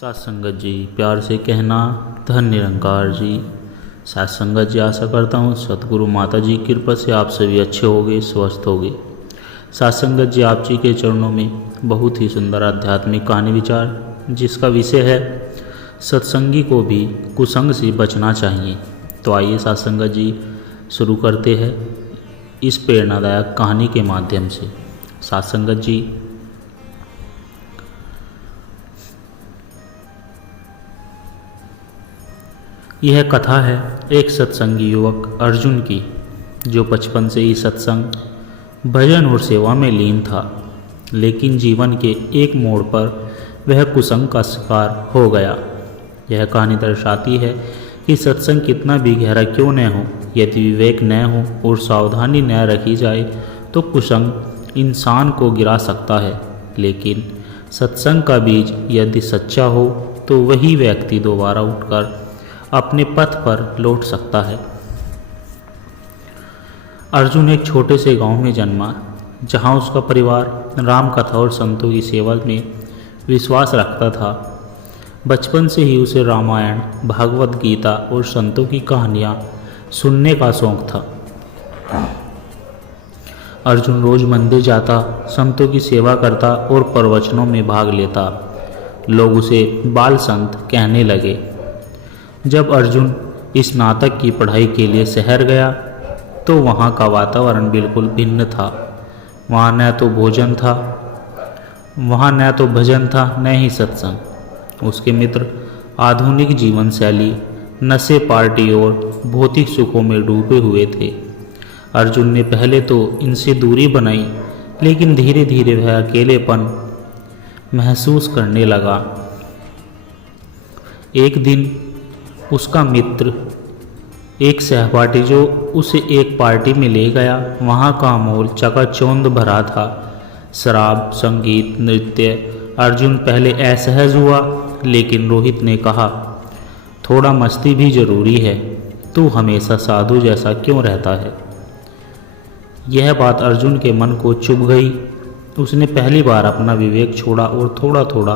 साथ संगत जी, प्यार से कहना धन निरंकार जी। साथ संगत जी, आशा करता हूँ सतगुरु माता जी की कृपा से आप सभी अच्छे होगे, स्वस्थ होगे। साथ संगत जी, आप जी के चरणों में बहुत ही सुंदर आध्यात्मिक कहानी विचार, जिसका विषय है सत्संगी को भी कुसंग से बचना चाहिए। तो आइए साथ संगत जी शुरू करते हैं इस प्रेरणादायक कहानी के माध्यम से। साथ संगत जी, यह कथा है एक सत्संगी युवक अर्जुन की, जो बचपन से ही सत्संग, भजन और सेवा में लीन था। लेकिन जीवन के एक मोड़ पर वह कुसंग का शिकार हो गया। यह कहानी दर्शाती है कि सत्संग कितना भी गहरा क्यों न हो, यदि विवेक न हो और सावधानी न रखी जाए तो कुसंग इंसान को गिरा सकता है। लेकिन सत्संग का बीज यदि सच्चा हो तो वही व्यक्ति दोबारा उठकर अपने पथ पर लौट सकता है। अर्जुन एक छोटे से गांव में जन्मा, जहां उसका परिवार राम कथा और संतों की सेवा में विश्वास रखता था। बचपन से ही उसे रामायण, भागवत गीता और संतों की कहानियां सुनने का शौक था। अर्जुन रोज मंदिर जाता, संतों की सेवा करता और प्रवचनों में भाग लेता। लोग उसे बाल संत कहने लगे। जब अर्जुन स्नातक की पढ़ाई के लिए शहर गया तो वहाँ का वातावरण बिल्कुल भिन्न था। वहाँ न तो भजन था, न ही सत्संग। उसके मित्र आधुनिक जीवन शैली, नशे, पार्टी और भौतिक सुखों में डूबे हुए थे। अर्जुन ने पहले तो इनसे दूरी बनाई, लेकिन धीरे धीरे वह अकेलेपन महसूस करने लगा। एक दिन उसका मित्र, एक सहपाठी जो उसे एक पार्टी में ले गया, वहाँ का माहौल चकाचौंध भरा था। शराब, संगीत, नृत्य। अर्जुन पहले असहज हुआ, लेकिन रोहित ने कहा, थोड़ा मस्ती भी जरूरी है, तू हमेशा साधु जैसा क्यों रहता है। यह बात अर्जुन के मन को चुभ गई। उसने पहली बार अपना विवेक छोड़ा और थोड़ा थोड़ा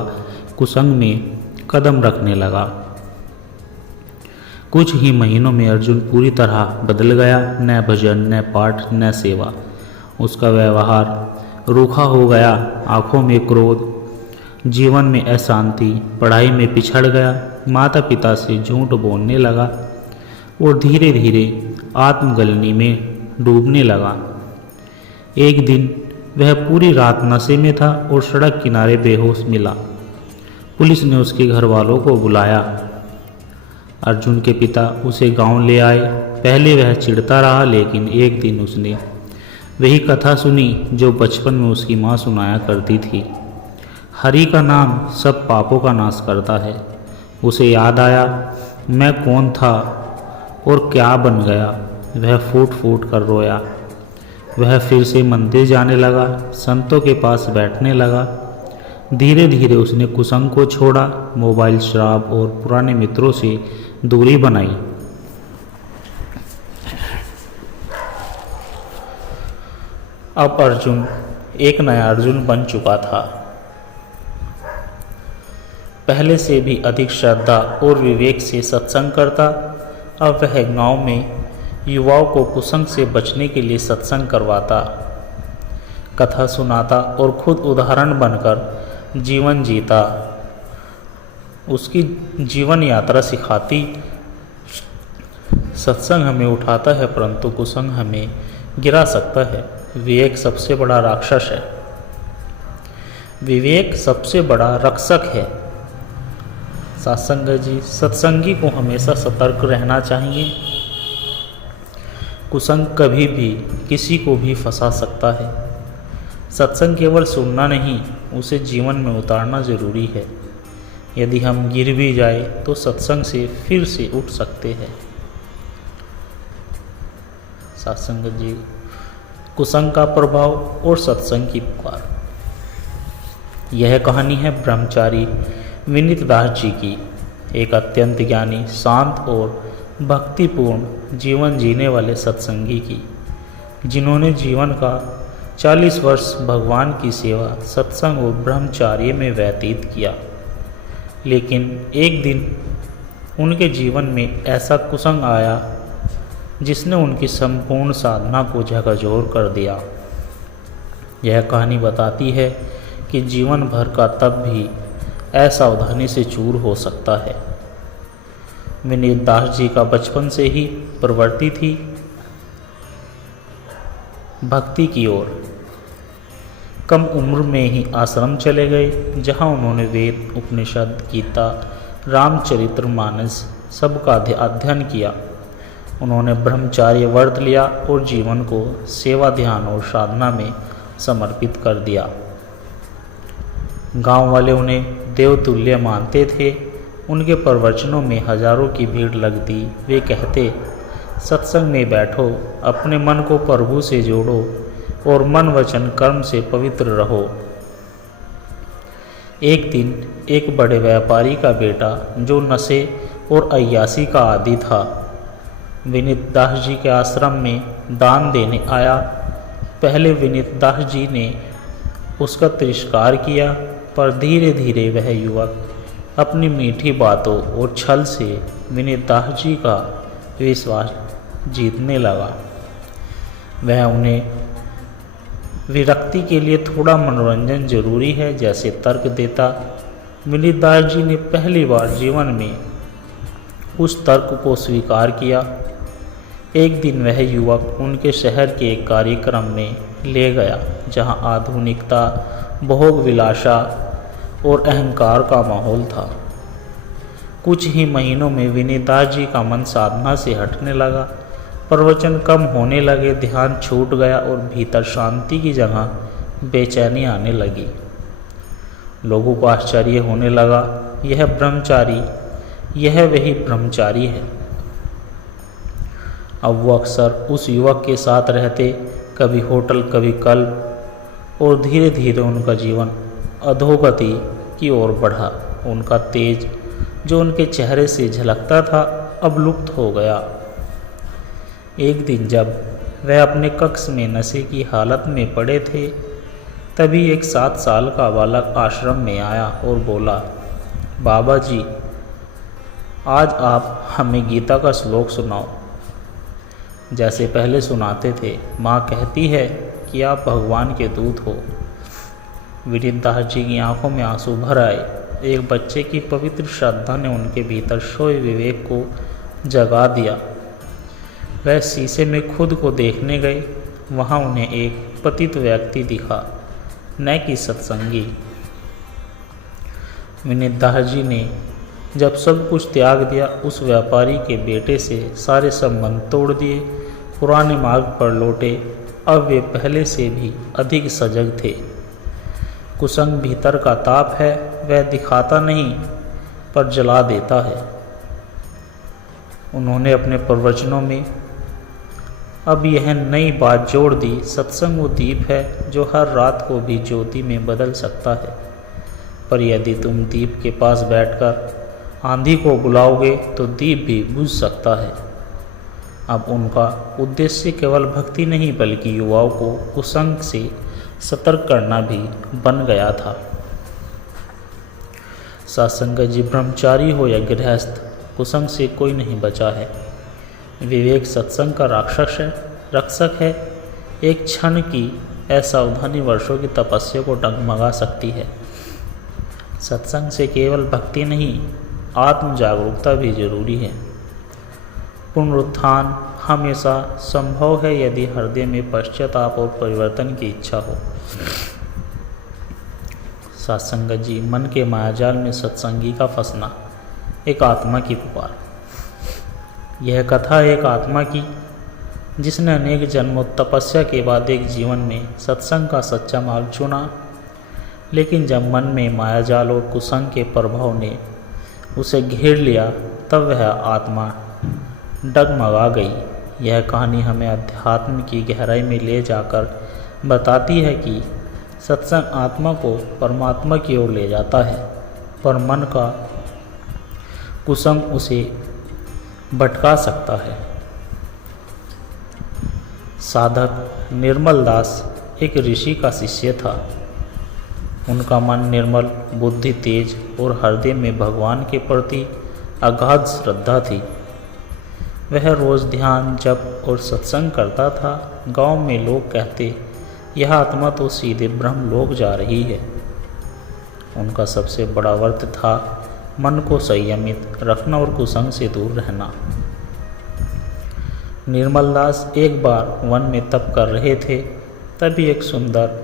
कुसंग में कदम रखने लगा। कुछ ही महीनों में अर्जुन पूरी तरह बदल गया। न भजन, न पाठ, न सेवा। उसका व्यवहार रूखा हो गया। आंखों में क्रोध, जीवन में अशांति, पढ़ाई में पिछड़ गया। माता पिता से झूठ बोलने लगा और धीरे धीरे आत्मग्लानि में डूबने लगा। एक दिन वह पूरी रात नशे में था और सड़क किनारे बेहोश मिला। पुलिस ने उसके घर वालों को बुलाया। अर्जुन के पिता उसे गांव ले आए। पहले वह चिढ़ता रहा, लेकिन एक दिन उसने वही कथा सुनी जो बचपन में उसकी माँ सुनाया करती थी। हरि का नाम सब पापों का नाश करता है। उसे याद आया, मैं कौन था और क्या बन गया। वह फूट फूट कर रोया। वह फिर से मंदिर जाने लगा, संतों के पास बैठने लगा। धीरे धीरे उसने कुसंग को छोड़ा, मोबाइल, शराब और पुराने मित्रों से दूरी बनाई। अब अर्जुन एक नया अर्जुन बन चुका था। पहले से भी अधिक श्रद्धा और विवेक से सत्संग करता। अब वह गांव में युवाओं को कुसंग से बचने के लिए सत्संग करवाता, कथा सुनाता और खुद उदाहरण बनकर जीवन जीता। उसकी जीवन यात्रा सिखाती, सत्संग हमें उठाता है परंतु कुसंग हमें गिरा सकता है। विवेक सबसे बड़ा राक्षस है। विवेक सबसे बड़ा रक्षक है। सत्संग जी, सत्संगी को हमेशा सतर्क रहना चाहिए। कुसंग कभी भी किसी को भी फंसा सकता है। सत्संग केवल सुनना नहीं, उसे जीवन में उतारना जरूरी है। यदि हम गिर भी जाए तो सत्संग से फिर से उठ सकते हैं। सत्संग जी, कुसंग का प्रभाव और सत्संग की पुकार। यह कहानी है ब्रह्मचारी विनीत दास जी की, एक अत्यंत ज्ञानी, शांत और भक्तिपूर्ण जीवन जीने वाले सत्संगी की, जिन्होंने जीवन का 40 वर्ष भगवान की सेवा, सत्संग और ब्रह्मचार्य में व्यतीत किया। लेकिन एक दिन उनके जीवन में ऐसा कुसंग आया जिसने उनकी संपूर्ण साधना को झकझोर कर दिया। यह कहानी बताती है कि जीवन भर का तप भी असावधानी से चूर हो सकता है। विनीत दास जी का बचपन से ही प्रवृत्ति थी भक्ति की ओर। कम उम्र में ही आश्रम चले गए, जहां उन्होंने वेद, उपनिषद, गीता, रामचरितमानस सबका अध्ययन किया। उन्होंने ब्रह्मचार्य व्रत लिया और जीवन को सेवा, ध्यान और साधना में समर्पित कर दिया। गांव वाले उन्हें देवतुल्य मानते थे। उनके प्रवचनों में हजारों की भीड़ लगती। वे कहते, सत्संग में बैठो, अपने मन को प्रभु से जोड़ो और मन, वचन, कर्म से पवित्र रहो। एक दिन एक बड़े व्यापारी का बेटा, जो नशे और अय्यासी का आदी था, विनीत दास जी के आश्रम में दान देने आया। पहले विनीत दास जी ने उसका तिरस्कार किया, पर धीरे धीरे वह युवक अपनी मीठी बातों और छल से विनीत दास जी का विश्वास जीतने लगा। वह उन्हें विरक्ति के लिए थोड़ा मनोरंजन जरूरी है जैसे तर्क देता। विनीत दास जी ने पहली बार जीवन में उस तर्क को स्वीकार किया। एक दिन वह युवक उनके शहर के एक कार्यक्रम में ले गया, जहां आधुनिकता, भोग विलासा और अहंकार का माहौल था। कुछ ही महीनों में विनीत दास जी का मन साधना से हटने लगा। प्रवचन कम होने लगे, ध्यान छूट गया और भीतर शांति की जगह बेचैनी आने लगी। लोगों को आश्चर्य होने लगा, यह वही ब्रह्मचारी है। अब वो अक्सर उस युवक के साथ रहते, कभी होटल, कभी क्लब, और धीरे धीरे उनका जीवन अधोगति की ओर बढ़ा। उनका तेज, जो उनके चेहरे से झलकता था, अब लुप्त हो गया। एक दिन जब वह अपने कक्ष में नशे की हालत में पड़े थे, तभी एक 7 साल का बालक आश्रम में आया और बोला, बाबा जी, आज आप हमें गीता का श्लोक सुनाओ, जैसे पहले सुनाते थे। माँ कहती है कि आप भगवान के दूत हो। विनीत दास जी की आंखों में आंसू भर आए। एक बच्चे की पवित्र श्रद्धा ने उनके भीतर सोए विवेक को जगा दिया। वह शीशे में खुद को देखने गए। वहाँ उन्हें एक पतित व्यक्ति दिखा, न कि सत्संगी। विनीत दास जी ने जब सब कुछ त्याग दिया, उस व्यापारी के बेटे से सारे संबंध तोड़ दिए, पुराने मार्ग पर लौटे। अब वे पहले से भी अधिक सजग थे। कुसंग भीतर का ताप है, वह दिखाता नहीं पर जला देता है। उन्होंने अपने प्रवचनों में अब यह नई बात जोड़ दी, सत्संग वो दीप है जो हर रात को भी ज्योति में बदल सकता है, पर यदि तुम दीप के पास बैठकर आंधी को बुलाओगे तो दीप भी बुझ सकता है। अब उनका उद्देश्य केवल भक्ति नहीं, बल्कि युवाओं को कुसंग से सतर्क करना भी बन गया था। सत्संग जी ब्रह्मचारी हो या गृहस्थ, कुसंग से कोई नहीं बचा है। विवेक सत्संग का रक्षक है। एक क्षण की असावधानी वर्षों की तपस्या को डगमगा सकती है। सत्संग से केवल भक्ति नहीं, आत्म जागरूकता भी जरूरी है। पुनरुत्थान हमेशा संभव है यदि हृदय में पश्चाताप और परिवर्तन की इच्छा हो। सत्संग जी मन के मायाजाल में सत्संगी का फंसना, एक आत्मा की पुकार। यह कथा एक आत्मा की जिसने अनेक जन्मों तपस्या के बाद एक जीवन में सत्संग का सच्चा मार्ग चुना, लेकिन जब मन में मायाजाल और कुसंग के प्रभाव ने उसे घेर लिया, तब वह आत्मा डगमगा गई। यह कहानी हमें अध्यात्म की गहराई में ले जाकर बताती है कि सत्संग आत्मा को परमात्मा की ओर ले जाता है, पर मन का कुसंग उसे भटका सकता है। साधक निर्मल दास एक ऋषि का शिष्य था। उनका मन निर्मल, बुद्धि तेज और हृदय में भगवान के प्रति अगाध श्रद्धा थी। वह रोज़ ध्यान, जप और सत्संग करता था। गांव में लोग कहते, यह आत्मा तो सीधे ब्रह्मलोक जा रही है। उनका सबसे बड़ा व्रत था मन को संयमित रखना और कुसंग से दूर रहना। निर्मलदास एक बार वन में तप कर रहे थे, तभी एक सुंदर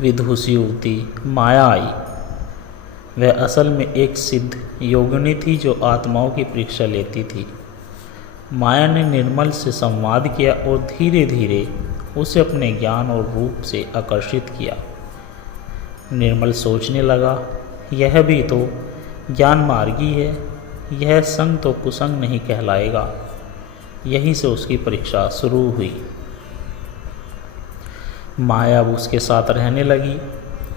विदुषी युवती माया आई। वह असल में एक सिद्ध योगिनी थी जो आत्माओं की परीक्षा लेती थी। माया ने निर्मल से संवाद किया और धीरे धीरे उसे अपने ज्ञान और रूप से आकर्षित किया। निर्मल सोचने लगा, यह भी तो ज्ञान मार्गी है, यह संग तो कुसंग नहीं कहलाएगा। यहीं से उसकी परीक्षा शुरू हुई। माया अब उसके साथ रहने लगी।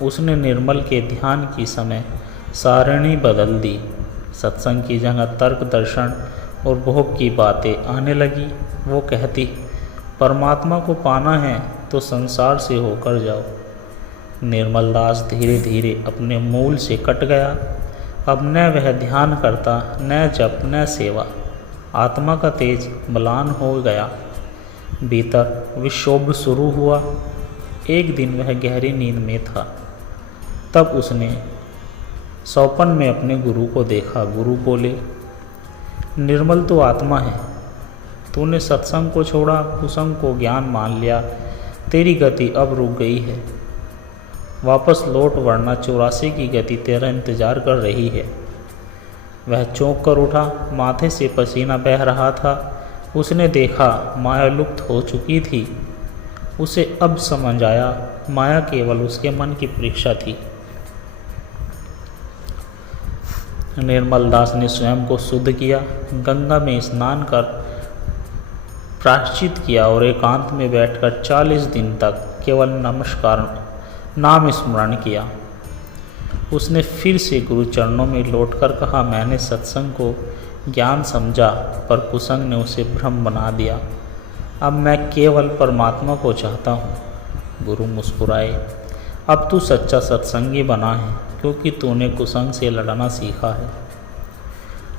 उसने निर्मल के ध्यान की समय सारणी बदल दी। सत्संग की जगह तर्क, दर्शन और भोग की बातें आने लगी। वो कहती, परमात्मा को पाना है तो संसार से होकर जाओ। निर्मलदास धीरे धीरे अपने मूल से कट गया। अब न वह ध्यान करता, न जप, न सेवा। आत्मा का तेज म्लान हो गया। भीतर विक्षोभ शुरू हुआ। एक दिन वह गहरी नींद में था। तब उसने सौपन में अपने गुरु को देखा। गुरु बोले, निर्मल तो आत्मा है, तूने सत्संग को छोड़ा, कुसंग को ज्ञान मान लिया, तेरी गति अब रुक गई है। वापस लौट, वरना 84 की गति तेरा इंतजार कर रही है। वह चौंक कर उठा। माथे से पसीना बह रहा था। उसने देखा माया लुप्त हो चुकी थी। उसे अब समझ आया, माया केवल उसके मन की परीक्षा थी। निर्मलदास ने स्वयं को शुद्ध किया, गंगा में स्नान कर प्रायश्चित किया और एकांत में बैठकर 40 दिन तक केवल नाम स्मरण किया। उसने फिर से गुरु चरणों में लौटकर कहा, मैंने सत्संग को ज्ञान समझा, पर कुसंग ने उसे भ्रम बना दिया। अब मैं केवल परमात्मा को चाहता हूँ। गुरु मुस्कुराए, अब तू सच्चा सत्संगी बना है, क्योंकि तूने कुसंग से लड़ना सीखा है।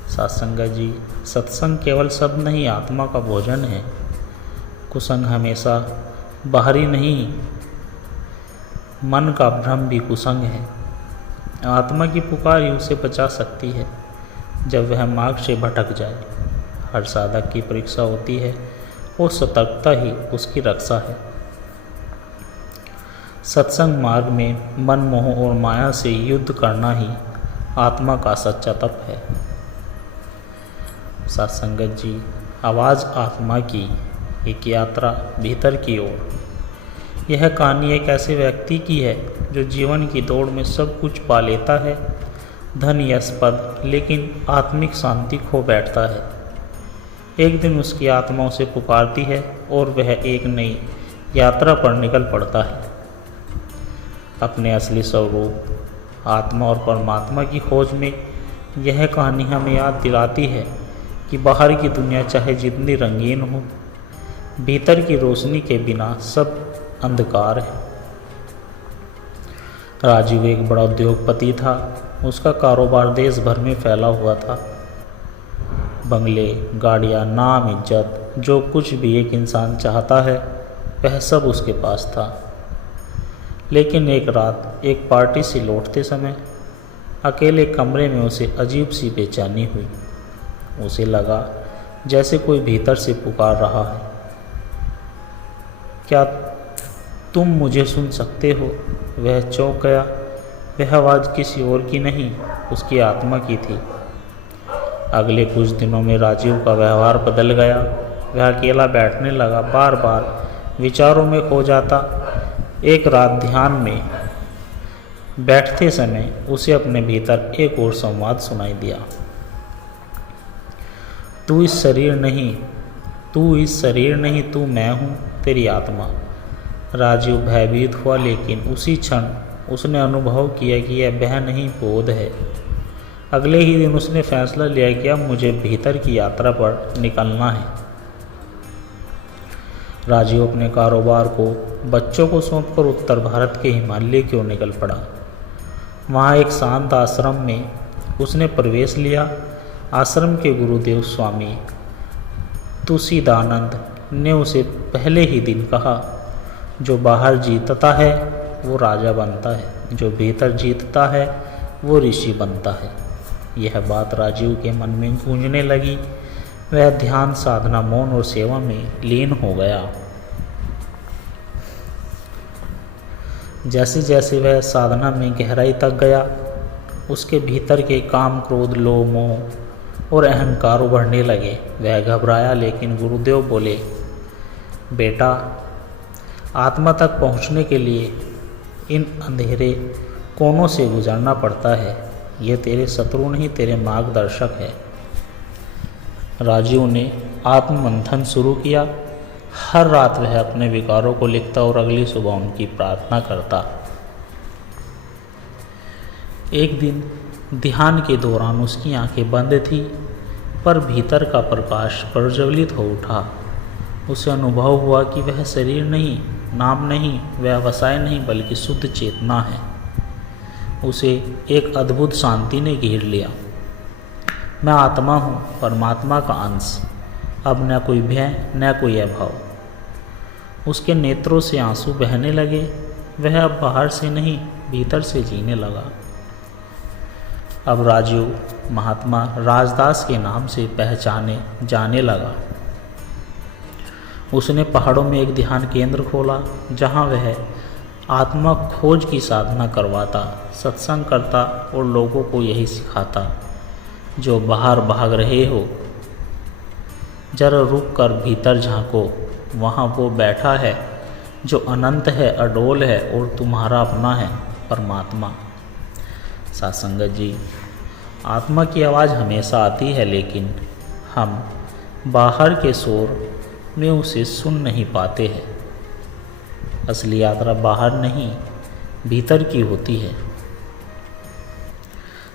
सत्संग जी, सत्संग केवल शब्द नहीं, आत्मा का भोजन है। कुसंग हमेशा बाहरी नहीं, मन का भ्रम भी कुसंग है। आत्मा की पुकार ही उसे बचा सकती है, जब वह मार्ग से भटक जाए। हर साधक की परीक्षा होती है और सतर्कता ही उसकी रक्षा है। सत्संग मार्ग में मन, मोह और माया से युद्ध करना ही आत्मा का सच्चा तप है। सत्संगत जी, आवाज़ आत्मा की एक यात्रा भीतर की ओर। यह कहानी एक ऐसे व्यक्ति की है जो जीवन की दौड़ में सब कुछ पा लेता है, धन, यश, पद, लेकिन आत्मिक शांति खो बैठता है। एक दिन उसकी आत्मा उसे पुकारती है और वह एक नई यात्रा पर निकल पड़ता है। अपने असली स्वरूप आत्मा और परमात्मा की खोज में यह कहानी हमें याद दिलाती है कि बाहर की दुनिया चाहे जितनी रंगीन हो, भीतर की रोशनी के बिना सब अंधकार है। राजीव एक बड़ा उद्योगपति था। उसका कारोबार देश भर में फैला हुआ था। बंगले, गाड़ियाँ, नाम, इज्जत, जो कुछ भी एक इंसान चाहता है वह सब उसके पास था। लेकिन एक रात एक पार्टी से लौटते समय अकेले कमरे में उसे अजीब सी बेचैनी हुई। उसे लगा जैसे कोई भीतर से पुकार रहा है, क्या तुम मुझे सुन सकते हो? वह चौंक गया। वह आवाज़ किसी और की नहीं, उसकी आत्मा की थी। अगले कुछ दिनों में राजीव का व्यवहार बदल गया। वह अकेला बैठने लगा, बार बार विचारों में खो जाता। एक रात ध्यान में बैठते समय उसे अपने भीतर एक और संवाद सुनाई दिया। तू इस शरीर नहीं, तू मैं हूँ, तेरी आत्मा। राजीव भयभीत हुआ, लेकिन उसी क्षण उसने अनुभव किया कि यह भय नहीं, बोध है। अगले ही दिन उसने फैसला लिया कि अब मुझे भीतर की यात्रा पर निकलना है। राजीव अपने कारोबार को बच्चों को सौंपकर उत्तर भारत के हिमालय की ओर निकल पड़ा। वहाँ एक शांत आश्रम में उसने प्रवेश लिया। आश्रम के गुरुदेव स्वामी तुलसीदानंद ने उसे पहले ही दिन कहा, जो बाहर जीतता है वो राजा बनता है, जो भीतर जीतता है वो ऋषि बनता है। यह बात राजीव के मन में गूंजने लगी। वह ध्यान, साधना, मौन और सेवा में लीन हो गया। जैसे जैसे वह साधना में गहराई तक गया, उसके भीतर के काम, क्रोध, लोभ, मोह और अहंकार उभरने लगे। वह घबराया, लेकिन गुरुदेव बोले, बेटा, आत्मा तक पहुंचने के लिए इन अंधेरे कोनों से गुजरना पड़ता है। ये तेरे शत्रु नहीं, तेरे मार्गदर्शक है। राजीव ने आत्ममंथन शुरू किया। हर रात वह अपने विकारों को लिखता और अगली सुबह उनकी प्रार्थना करता। एक दिन ध्यान के दौरान उसकी आंखें बंद थी, पर भीतर का प्रकाश प्रज्वलित हो उठा। उसे अनुभव हुआ कि वह शरीर नहीं, नाम नहीं, व्यवसाय नहीं, बल्कि शुद्ध चेतना है। उसे एक अद्भुत शांति ने घेर लिया। मैं आत्मा हूँ, परमात्मा का अंश। अब न कोई भय, न कोई अभाव। उसके नेत्रों से आंसू बहने लगे। वह अब बाहर से नहीं, भीतर से जीने लगा। अब राजीव महात्मा राजदास के नाम से पहचाने जाने लगा। उसने पहाड़ों में एक ध्यान केंद्र खोला, जहां वह आत्मा खोज की साधना करवाता, सत्संग करता और लोगों को यही सिखाता, जो बाहर भाग रहे हो, जरा रुक कर भीतर झांको। वहाँ वो बैठा है जो अनंत है, अडोल है और तुम्हारा अपना है, परमात्मा। सत्संगत जी, आत्मा की आवाज़ हमेशा आती है, लेकिन हम बाहर के शोर में उसे सुन नहीं पाते हैं। असली यात्रा बाहर नहीं, भीतर की होती है।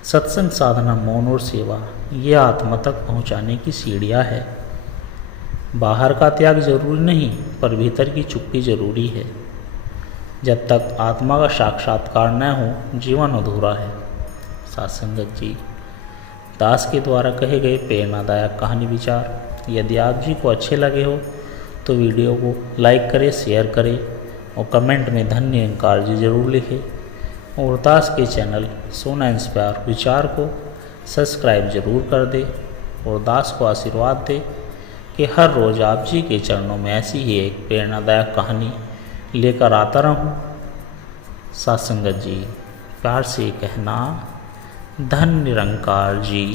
सत्संग, साधना, मौन और सेवा, ये आत्मा तक पहुंचाने की सीढ़ियाँ है। बाहर का त्याग जरूरी नहीं, पर भीतर की चुप्पी जरूरी है। जब तक आत्मा का साक्षात्कार न हो, जीवन अधूरा है। सत्संगत जी, दास के द्वारा कहे गए प्रेरणादायक कहानी विचार यदि आप जी को अच्छे लगे हो तो वीडियो को लाइक करें, शेयर करें और कमेंट में धन्य निरंकार जी जरूर लिखें। और दास के चैनल सोना इंस्पायर विचार को सब्सक्राइब जरूर कर दे और दास को आशीर्वाद दे कि हर रोज़ आप जी के चरणों में ऐसी ही एक प्रेरणादायक कहानी लेकर आता रहूं। सत्संगत जी, प्यार से कहना, धन्य निरंकार जी।